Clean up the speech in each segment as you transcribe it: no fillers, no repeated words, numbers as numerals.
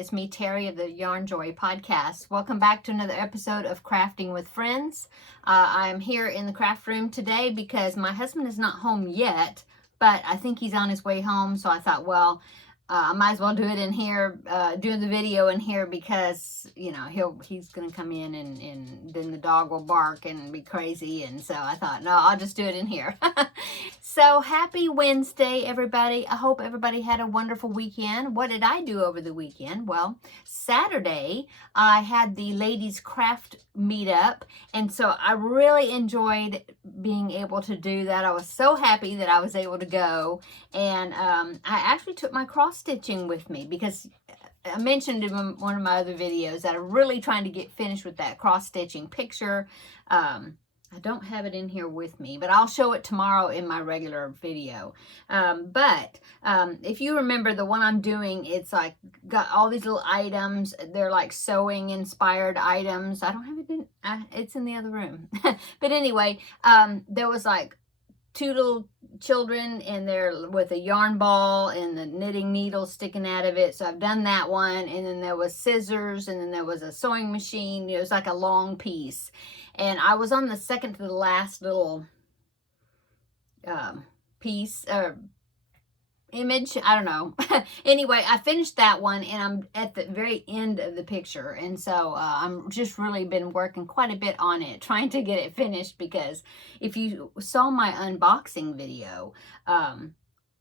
It's me, Terry of the Yarnjoy podcast. Welcome back to another episode of Crafting with Friends. I'm here in the craft room today because my husband is not home yet, but I think he's on his way home. So I thought, well, I might as well do it in here, do the video in here because, you know, he's going to come in and then the dog will bark and be crazy. And so I thought, no, I'll just do it in here. So happy Wednesday, everybody. I hope everybody had a wonderful weekend. What did I do over the weekend? Well, Saturday, I had the ladies craft meetup. And so I really enjoyed being able to do that. I was so happy that I was able to go. And I actually took my cross stitching with me because I mentioned in one of my other videos that I'm really trying to get finished with that cross stitching picture. I don't have it in here with me, but I'll show it tomorrow in my regular video. If you remember the one I'm doing, it's like got all these little items. They're like sewing inspired items. I don't have it in, it's in the other room. But anyway, there was like two little children and they're with a yarn ball and the knitting needle sticking out of it. So I've done that one. And then there was scissors and then there was a sewing machine. It was like a long piece. And I was on the second to the last little piece or image. I don't know. Anyway, I finished that one and I'm at the very end of the picture. And so I'm just really been working quite a bit on it, trying to get it finished because if you saw my unboxing video,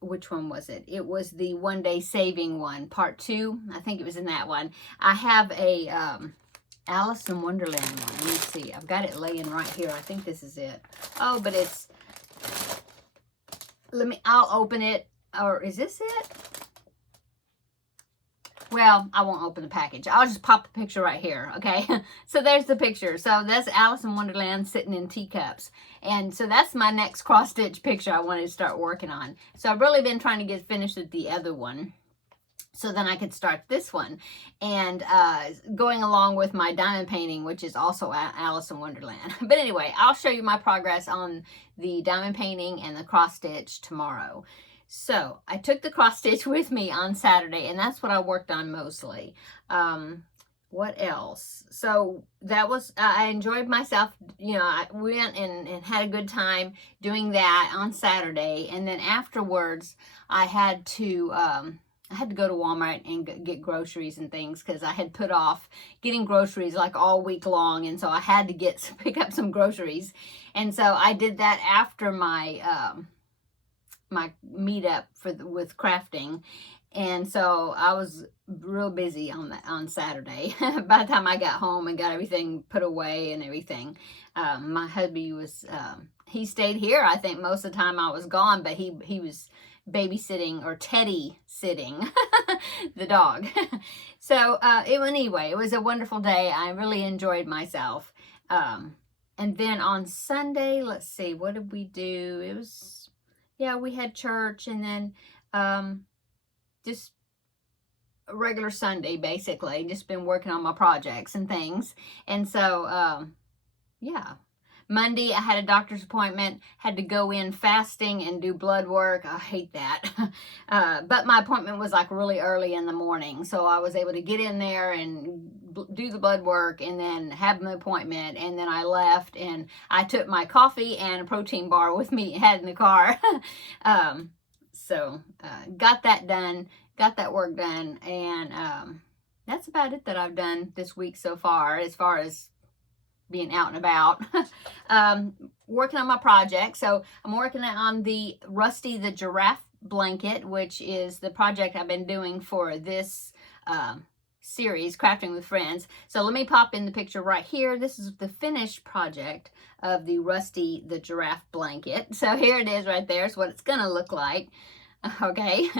which one was it? It was the one day saving one, part 2. I think it was in that one. I have a Alice in Wonderland one. Let me see. I've got it laying right here. I think this is it. Oh, but it's, I'll open it. Or is this it? Well, I won't open the package. I'll just pop the picture right here, okay? So there's the picture. So that's Alice in Wonderland sitting in teacups. And so that's my next cross-stitch picture I wanted to start working on. So I've really been trying to get finished with the other one, so then I could start this one. And going along with my diamond painting, which is also Alice in Wonderland. But anyway, I'll show you my progress on the diamond painting and the cross stitch tomorrow. So I took the cross stitch with me on Saturday, and that's what I worked on mostly. What else? So that was, I enjoyed myself. You know, I went and had a good time doing that on Saturday. And then afterwards, I had to go to Walmart and get groceries and things because I had put off getting groceries like all week long. And so I had to pick up some groceries. And so I did that after my, my meetup with crafting. And so I was real busy on Saturday. By the time I got home and got everything put away and everything, my hubby was, he stayed here. I think most of the time I was gone, but he was babysitting or teddy sitting the dog. So anyway, it was a wonderful day. I really enjoyed myself. And then on Sunday, let's see, what did we do? It was, yeah, we had church and then just a regular Sunday, basically. Just been working on my projects and things. And so, yeah. Monday, I had a doctor's appointment, had to go in fasting and do blood work. I hate that. But my appointment was like really early in the morning. So I was able to get in there and do the blood work and then have my appointment. And then I left and I took my coffee and a protein bar with me, had in the car. Got that done, got that work done. And that's about it that I've done this week so far as being out and about. Working on my project. So I'm working on the Rusty the Giraffe blanket, which is the project I've been doing for this series, Crafting with Friends. So let me pop in the picture right here. This is the finished project of the Rusty the Giraffe blanket. So here it is right there. It's what it's gonna look like. Okay,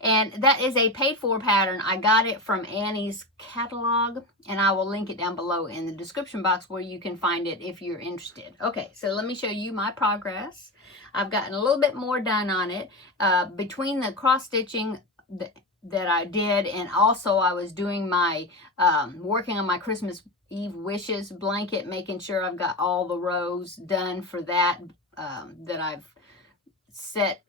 and that is a paid for pattern. I got it from Annie's catalog, and I will link it down below in the description box where you can find it if you're interested. Okay, so let me show you my progress. I've gotten a little bit more done on it between the cross stitching that I did, and also I was doing my working on my Christmas Eve wishes blanket, making sure I've got all the rows done for that that I've set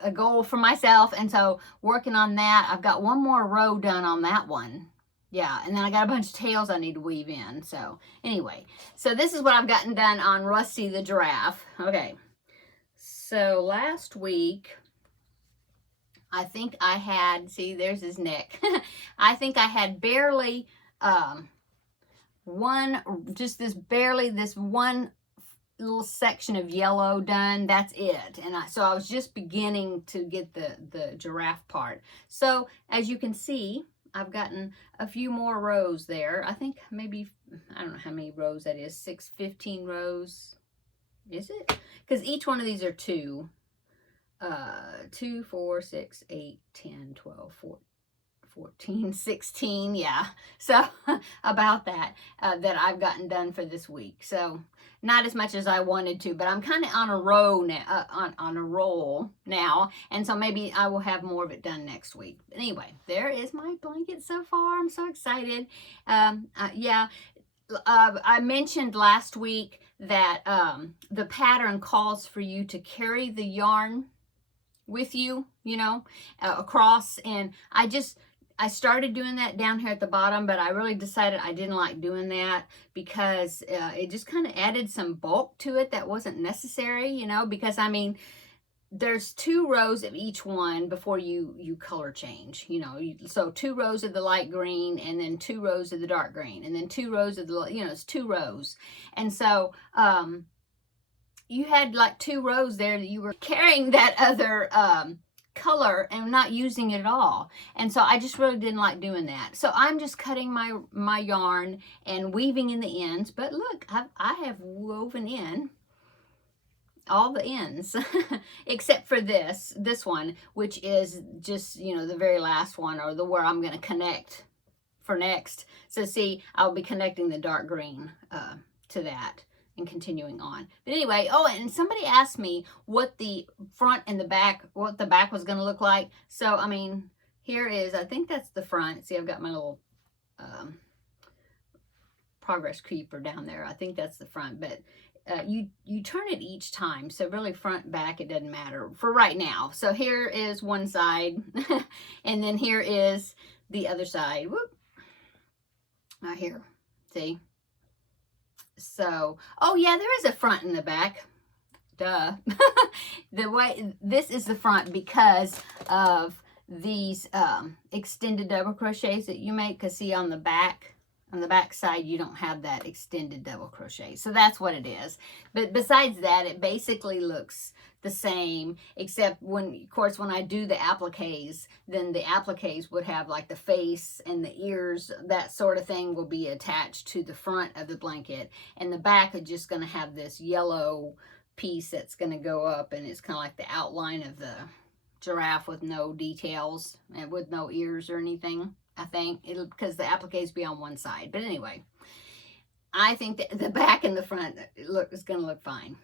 a goal for myself. And so working on that, I've got one more row done on that one. yeah, and then I got a bunch of tails I need to weave in. So anyway, so this is what I've gotten done on Rusty the Giraffe. Okay, so last week, I think I had, see, there's his neck. I think I had barely this one little section of yellow done. That's it. And so I was just beginning to get the giraffe part. So as you can see, I've gotten a few more rows there. I think maybe, I don't know how many rows that is, 15 rows. Is it? Because each one of these are 2. 2, 4, 6, 8, 10, 12, 14, 16, yeah. So about that, that I've gotten done for this week. So not as much as I wanted to, but I'm kind of on a roll now, on a roll now, and so maybe I will have more of it done next week. But anyway, there is my blanket so far. I'm so excited. Yeah, I mentioned last week that the pattern calls for you to carry the yarn with you, you know, across, and I started doing that down here at the bottom, but I really decided I didn't like doing that because it just kind of added some bulk to it that wasn't necessary, you know, because I mean, there's 2 rows of each one before you color change, you know, so 2 rows of the light green, and then 2 rows of the dark green, and then 2 rows of the, you know, it's 2 rows. And so you had like 2 rows there that you were carrying that other color and not using it at all. And so I just really didn't like doing that. So I'm just cutting my yarn and weaving in the ends. But look, I have woven in all the ends except for this one, which is just, you know, the very last one, or the where I'm going to connect for next. So see, I'll be connecting the dark green to that and continuing on. But anyway, oh, and somebody asked me what the front and the back, what the back was going to look like. So I mean, here is, I think that's the front. See, I've got my little progress creeper down there. I think that's the front, but you turn it each time, so really front, back, it doesn't matter for right now. So here is one side and then here is the other side. Whoop, right here, see. So, oh yeah, there is a front and the back, duh. The way this is the front because of these extended double crochets that you make, because see, on the back side you don't have that extended double crochet, so that's what it is. But besides that, it basically looks the same, except when, of course, when I do the appliques, then the appliques would have like the face and the ears, that sort of thing will be attached to the front of the blanket, and the back is just going to have this yellow piece that's going to go up, and it's kind of like the outline of the giraffe with no details and with no ears or anything. I think it'll, because the appliques be on one side. But anyway, I think that the back and the front is going to look fine.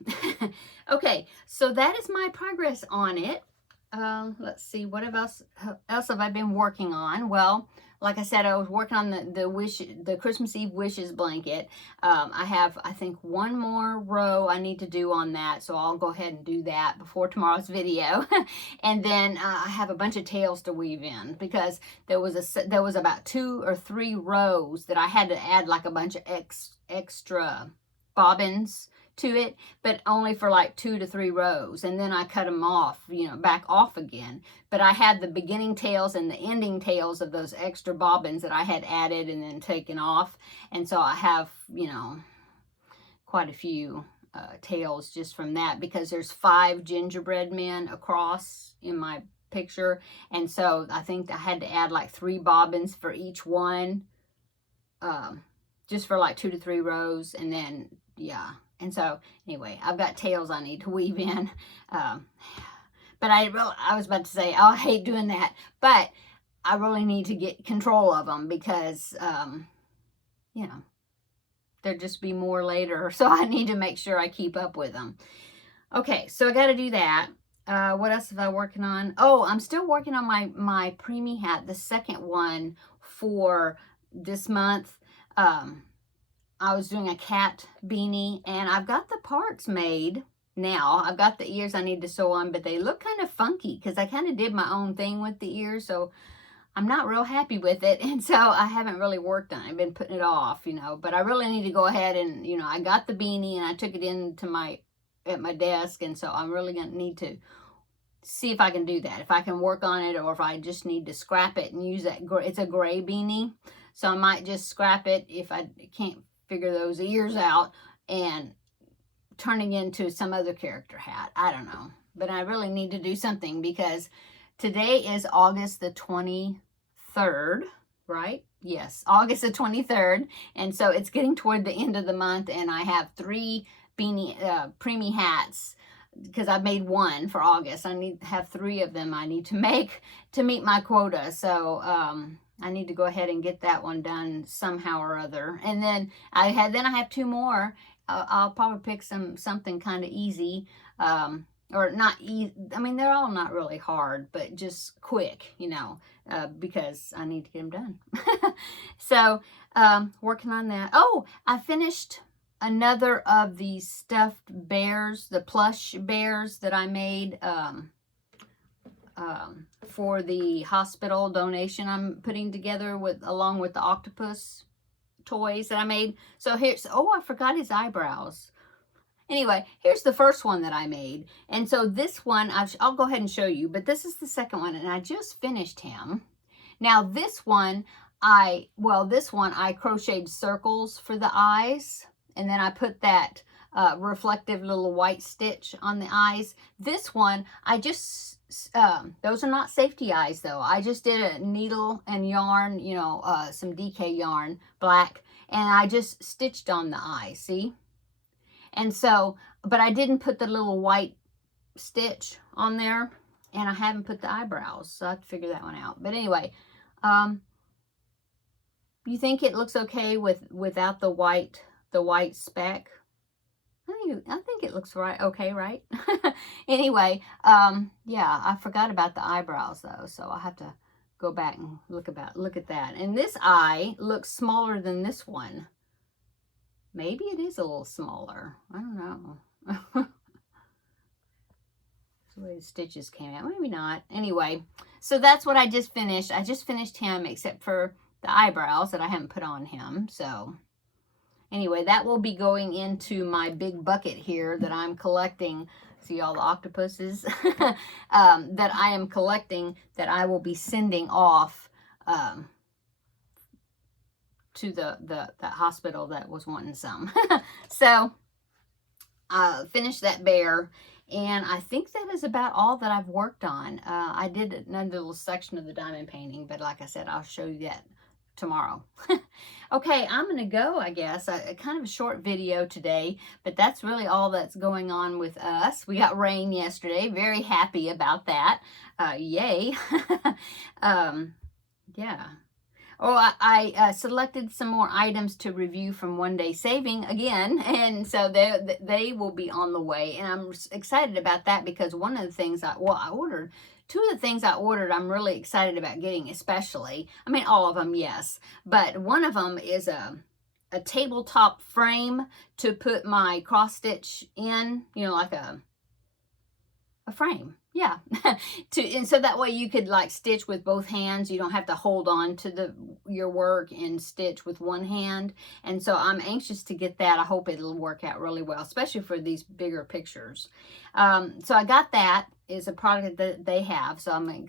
Okay, so that is my progress on it. Let's see, what else have I been working on? Well, like I said, I was working on the Christmas Eve wishes blanket. I have, I think, one more row I need to do on that, so I'll go ahead and do that before tomorrow's video. And then I have a bunch of tails to weave in, because there was about 2 or 3 rows that I had to add like a bunch of extra bobbins to it, but only for like 2 to 3 rows, and then I cut them off, you know, back off again. But I had the beginning tails and the ending tails of those extra bobbins that I had added and then taken off, and so I have, you know, quite a few tails just from that, because there's 5 gingerbread men across in my picture, and so I think I had to add like 3 bobbins for each one, just for like 2 to 3 rows, and then yeah. And so anyway, I've got tails I need to weave in. But I was about to say, oh, I hate doing that, but I really need to get control of them, because, you know, there'll just be more later. So I need to make sure I keep up with them. Okay, so I got to do that. What else have I working on? Oh, I'm still working on my Preemie hat, the second one for this month. I was doing a cat beanie, and I've got the parts made now. I've got the ears I need to sew on, but they look kind of funky because I kind of did my own thing with the ears. So I'm not real happy with it, and so I haven't really worked on it. I've been putting it off, you know, but I really need to go ahead and, you know, I got the beanie and I took it into at my desk, and so I'm really going to need to see if I can do that, if I can work on it, or if I just need to scrap it and use that. It's a gray beanie, so I might just scrap it if I can't figure those ears out and turning into some other character hat. I don't know, but I really need to do something because today is August the 23rd, right? Yes, August the 23rd, and so it's getting toward the end of the month, and I have 3 Preemie hats because I've made 1 for August. I need to have 3 of them I need to make to meet my quota. So I need to go ahead and get that one done somehow or other. And then I have 2 more. I'll probably pick something kind of easy, or not easy. I mean, they're all not really hard, but just quick, you know, because I need to get them done. So working on that. Oh, I finished another of these stuffed bears, the plush bears that I made for the hospital donation I'm putting together along with the octopus toys that I made. So here's, oh, I forgot his eyebrows. Anyway, here's the first one that I made. And so this one, I'll go ahead and show you, but this is the second one, and I just finished him. Now this one, I crocheted circles for the eyes, and then I put that reflective little white stitch on the eyes. This one, I just, those are not safety eyes though. I just did a needle and yarn, you know, some DK yarn, black, and I just stitched on the eye, see? And so, but I didn't put the little white stitch on there, and I haven't put the eyebrows, so I have to figure that one out. But anyway, you think it looks okay without the white speck? I think it looks right. Okay, right? Anyway, yeah, I forgot about the eyebrows though, so I'll have to go back and look at that. And this eye looks smaller than this one. Maybe it is a little smaller. I don't know. That's the way the stitches came out. Maybe not. Anyway, so that's what I just finished. I just finished him except for the eyebrows that I haven't put on him. So anyway, that will be going into my big bucket here that I'm collecting. See all the octopuses that I am collecting that I will be sending off to the hospital that was wanting some. So finished that bear, and I think that is about all that I've worked on. I did another little section of the diamond painting, but like I said, I'll show you that tomorrow. Okay, I'm gonna go, I guess. Kind of a short video today, but that's really all that's going on with us. We got rain yesterday, very happy about that. Yay. Yeah. Oh, I selected some more items to review from One Day Saving again, and so they will be on the way, and I'm excited about that because one of the things I ordered, 2 of the things I ordered I'm really excited about getting, especially. I mean, all of them, yes, but one of them is a tabletop frame to put my cross stitch in, you know, like a frame. Yeah. And so that way you could like stitch with both hands. You don't have to hold on to your work and stitch with one hand. And so I'm anxious to get that. I hope it'll work out really well, especially for these bigger pictures. So I got that. Is a product that they have. So I'm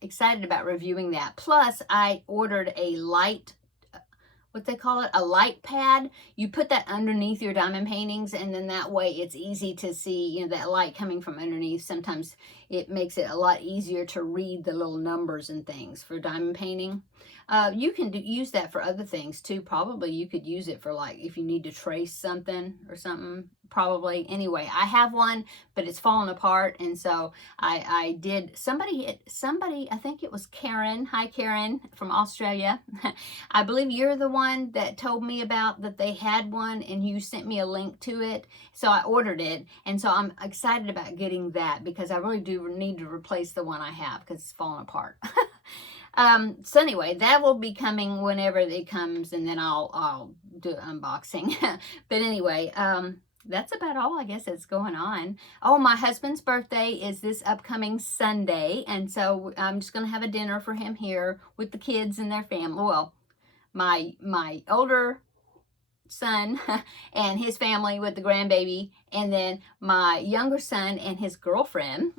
excited about reviewing that. Plus I ordered a light, what they call it, a light pad. You put that underneath your diamond paintings, and then that way it's easy to see, you know, that light coming from underneath. Sometimes it makes it a lot easier to read the little numbers and things for diamond painting. You can use that for other things too. Probably you could use it for like if you need to trace something or something. Probably. Anyway, I have one, but it's fallen apart, and so I did. Somebody, I think it was Karen. Hi, Karen from Australia. I believe you're the one that told me about that they had one, and you sent me a link to it. So I ordered it, and so I'm excited about getting that because I really do need to replace the one I have because it's fallen apart. So anyway, that will be coming whenever it comes, and then I'll do an unboxing. But anyway, that's about all I guess that's going on. Oh, my husband's birthday is this upcoming Sunday, and so I'm just going to have a dinner for him here with the kids and their family. Well, my older son and his family with the grandbaby, and then my younger son and his girlfriend.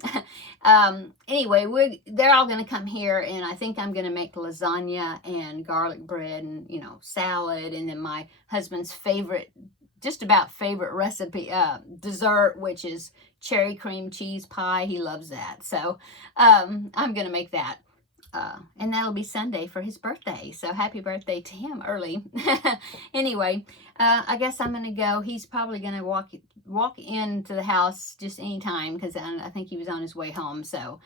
Anyway, they're all going to come here, and I think I'm going to make lasagna and garlic bread and, you know, salad, and then my husband's favorite, just about favorite recipe, dessert, which is cherry cream cheese pie. He loves that. So I'm going to make that. And that'll be Sunday for his birthday. So happy birthday to him early. Anyway, I guess I'm going to go. He's probably going to walk into the house just anytime because I think he was on his way home. So,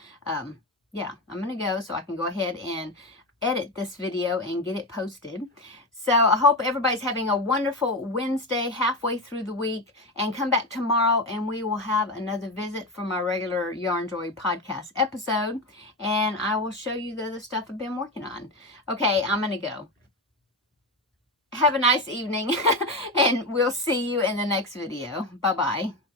yeah, I'm going to go so I can go ahead and edit this video and get it posted. So I hope everybody's having a wonderful Wednesday halfway through the week, and come back tomorrow and we will have another visit from our regular Yarnjoy podcast episode, and I will show you the other stuff I've been working on. Okay, I'm going to go. Have a nice evening and we'll see you in the next video. Bye-bye.